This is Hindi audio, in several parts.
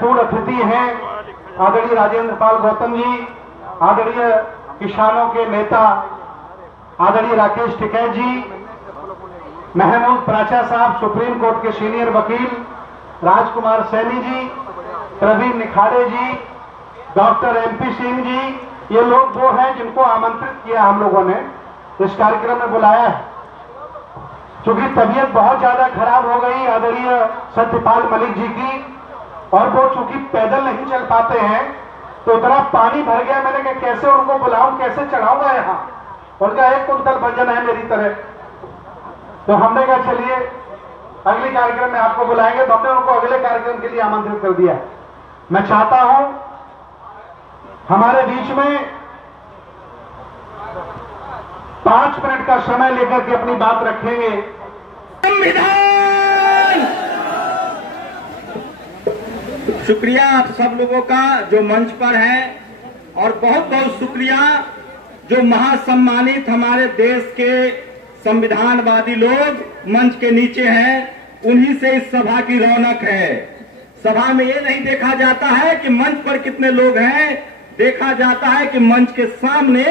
पूर्व अतिथि हैं आदरणीय राजेंद्र पाल गौतम जी, आदरणीय किसानों के नेता आदरणीय राकेश टिकैत जी, महमूद प्राचा साहब, सुप्रीम कोर्ट के सीनियर वकील राजकुमार सैनी जी, प्रवीण निखाड़े जी, डॉक्टर MP सिंह जी, ये लोग वो हैं जिनको आमंत्रित किया हम लोगों ने इस कार्यक्रम में बुलाया है। क्योंकि तबीयत बहुत ज्यादा खराब हो गई आदरणीय सत्यपाल मलिक जी की, और वो चूंकि पैदल नहीं चल पाते हैं तो इतना पानी भर गया, मैंने कहा कैसे उनको बुलाऊं, कैसे चढ़ाऊंगा यहाँ, उनका 1 कुंटल वजन है मेरी तरह। तो हमने कहा चलिए अगले कार्यक्रम में आपको बुलाएंगे, तो हमने उनको अगले कार्यक्रम के लिए आमंत्रित कर दिया। मैं चाहता हूं हमारे बीच में 5 मिनट का समय लेकर के अपनी बात रखेंगे। संविधान, शुक्रिया आप सब लोगों का जो मंच पर है, और बहुत बहुत शुक्रिया जो महासम्मानित हमारे देश के संविधानवादी लोग मंच के नीचे हैं। उन्हीं से इस सभा की रौनक है। सभा में ये नहीं देखा जाता है कि मंच पर कितने लोग हैं, देखा जाता है कि मंच के सामने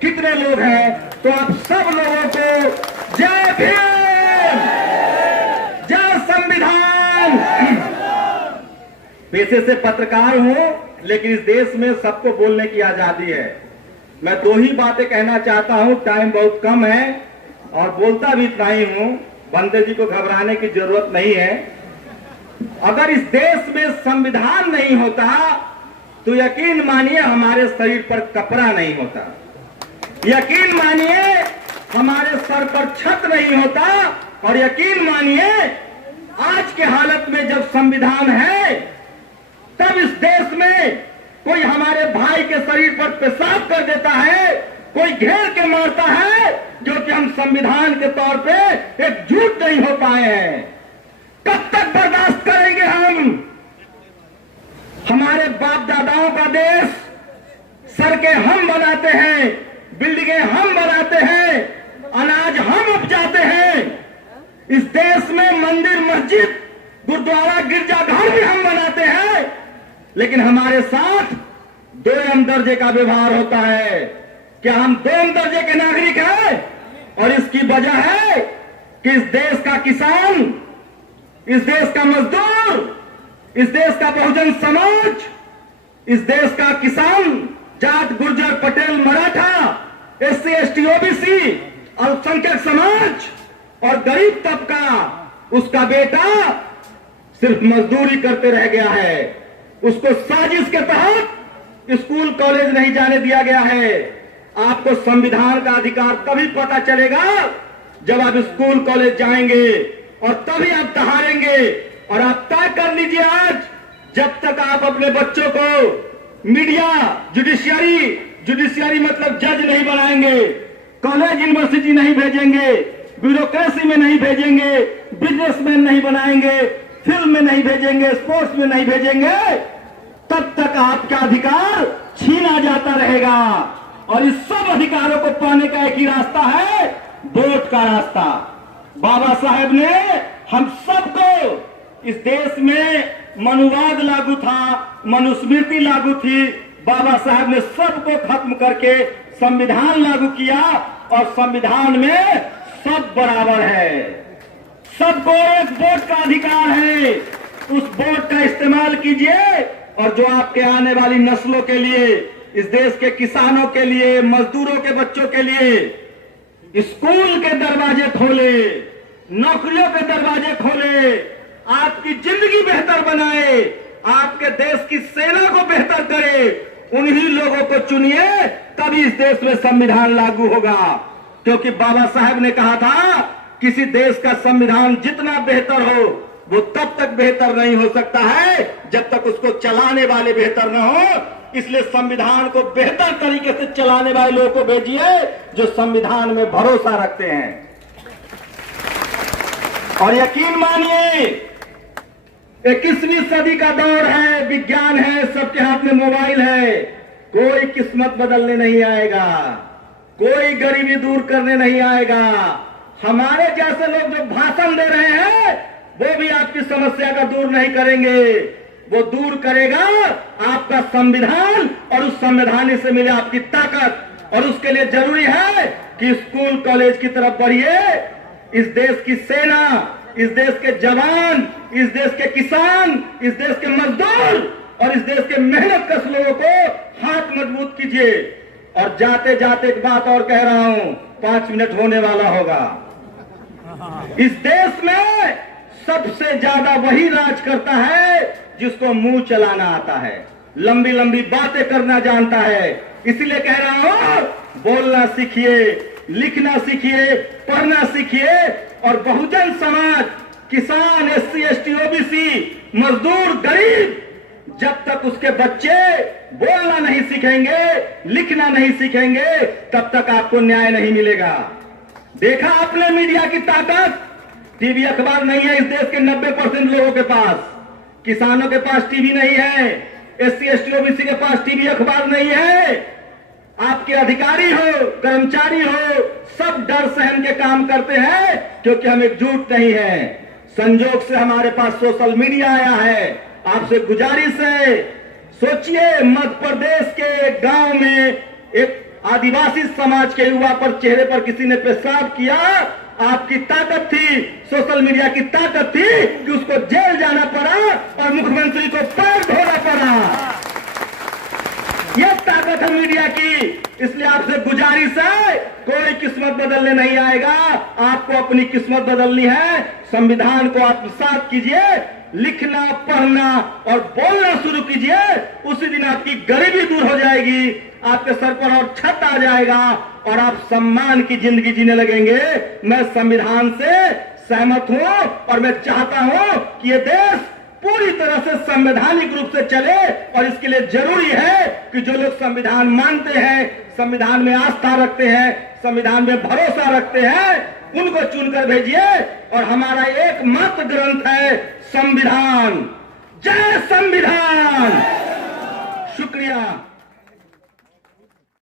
कितने लोग हैं। तो आप सब लोगों को जय भीम, जय संविधान। पेशे से पत्रकार हूं, लेकिन इस देश में सबको बोलने की आजादी है। मैं 2 ही बातें कहना चाहता हूं, टाइम बहुत कम है और बोलता भी इतना ही हूं। बंदे जी को घबराने की जरूरत नहीं है। अगर इस देश में संविधान नहीं होता तो यकीन मानिए हमारे शरीर पर कपड़ा नहीं होता, यकीन मानिए हमारे सर पर छत नहीं होता, और यकीन मानिए आज के हालत में जब संविधान है तब इस देश में कोई हमारे भाई के शरीर पर पेशाब कर देता है, कोई घेर के मारता है, जो कि हम संविधान के तौर पे एकजुट नहीं हो पाए हैं। कब तक बर्दाश्त करेंगे हम? हमारे बाप दादाओं का देश, सड़कें हम बनाते हैं, बिल्डिंगें हम बनाते हैं, अनाज हम उपजाते हैं। इस देश में मंदिर, मस्जिद, गुरुद्वारा, गिरजाघर भी हम बनाते हैं, लेकिन हमारे साथ 2 दर्जे का व्यवहार होता है। क्या हम 2 दर्जे के नागरिक हैं? और इसकी वजह है कि इस देश का किसान, इस देश का मजदूर, इस देश का बहुजन समाज, इस देश का किसान, Jat, Gurjar, Patel, Maratha, SC, ST, OBC, अल्पसंख्यक समाज और गरीब तबका, उसका बेटा सिर्फ मजदूरी करते रह गया है। उसको साजिश के तहत स्कूल कॉलेज नहीं जाने दिया गया है। आपको संविधान का अधिकार तभी पता चलेगा जब आप स्कूल कॉलेज जाएंगे, और तभी आप ठहरेंगे। और आप तय कर लीजिए आज, जब तक आप अपने बच्चों को मीडिया, जुडिशियरी मतलब जज नहीं बनाएंगे, कॉलेज यूनिवर्सिटी नहीं भेजेंगे, ब्यूरोक्रेसी में नहीं भेजेंगे, बिजनेसमैन नहीं बनाएंगे, फिल्म में नहीं भेजेंगे, स्पोर्ट्स में नहीं भेजेंगे, तब तक आपका अधिकार छीना जाता रहेगा। और इस सब अधिकारों को पाने का एक ही रास्ता है, वोट का रास्ता। बाबा साहेब ने हम सबको, इस देश में मनुवाद लागू था, मनुस्मृति लागू थी, बाबा साहब ने सबको खत्म करके संविधान लागू किया, और संविधान में सब बराबर है, सबको एक वोट का अधिकार है। उस वोट का इस्तेमाल कीजिए, और जो आपके आने वाली नस्लों के लिए, इस देश के किसानों के लिए, मजदूरों के बच्चों के लिए स्कूल के दरवाजे खोले, नौकरियों के दरवाजे खोले, आपकी जिंदगी बेहतर बनाए, आपके देश की सेना को बेहतर करे, उन्हीं लोगों को चुनिए, तभी इस देश में संविधान लागू होगा। क्योंकि बाबा साहब ने कहा था, किसी देश का संविधान जितना बेहतर हो वो तब तक बेहतर नहीं हो सकता है जब तक उसको चलाने वाले बेहतर न हो। इसलिए संविधान को बेहतर तरीके से चलाने वाले लोगों को भेजिए जो संविधान में भरोसा रखते हैं। और यकीन मानिए 21वीं सदी का दौर है, विज्ञान है, सबके हाथ में मोबाइल है, कोई किस्मत बदलने नहीं आएगा, कोई गरीबी दूर करने नहीं आएगा। हमारे जैसे लोग जो भाषण दे रहे हैं वो भी आपकी समस्या का दूर नहीं करेंगे। वो दूर करेगा आपका संविधान और उस संविधान से मिले आपकी ताकत। और उसके लिए जरूरी है कि स्कूल कॉलेज की तरफ बढ़िए। इस देश की सेना, इस देश के जवान, इस देश के किसान, इस देश के मजदूर और इस देश के मेहनत कश लोगों को हाथ मजबूत कीजिए। और जाते जाते एक बात और कह रहा हूं, 5 मिनट होने वाला होगा। इस देश में सबसे ज्यादा वही राज करता है जिसको मुंह चलाना आता है, लंबी लंबी बातें करना जानता है। इसलिए कह रहा हूं, बोलना सीखिए, लिखना सीखिए, पढ़ना सीखिए। और बहुजन समाज, किसान, SC, ST, OBC, मजदूर, गरीब, जब तक उसके बच्चे बोलना नहीं सीखेंगे, लिखना नहीं सीखेंगे, तब तक आपको न्याय नहीं मिलेगा। देखा आपने मीडिया की ताकत? टीवी अखबार नहीं है इस देश के 90% लोगों के पास। किसानों के पास टीवी नहीं है, SC, ST, OBC के पास टीवी अखबार नहीं है। आपके अधिकारी हो, कर्मचारी हो, सब डर सहम के काम करते हैं क्योंकि हम एकजुट नहीं है। संजोग से हमारे पास सोशल मीडिया आया है। आपसे गुजारिश है, सोचिए मध्य प्रदेश के गांव में एक आदिवासी समाज के युवा पर चेहरे पर किसी ने पेशाब किया। आपकी ताकत थी, सोशल मीडिया की ताकत थी कि उसको जेल जाना पड़ा और मुख्यमंत्री को पैर धोना पड़ा। यह ताकत है मीडिया की। इसलिए आपसे गुजारिश है, कोई किस्मत बदलने नहीं आएगा, आपको अपनी किस्मत बदलनी है। संविधान को आत्मसात कीजिए, लिखना, पढ़ना और बोलना शुरू कीजिए। उसी दिन आपकी गरीबी दूर हो जाएगी, आपके सर पर और छत आ जाएगा और आप सम्मान की जिंदगी जीने लगेंगे। मैं संविधान से सहमत हूं और मैं चाहता हूं कि यह देश पूरी तरह से संवैधानिक रूप से चले। और इसके लिए जरूरी है कि जो लोग संविधान मानते हैं, संविधान में आस्था रखते हैं, संविधान में भरोसा रखते हैं, उनको चुनकर भेजिए। और हमारा एकमात्र ग्रंथ है संविधान। जय संविधान। शुक्रिया।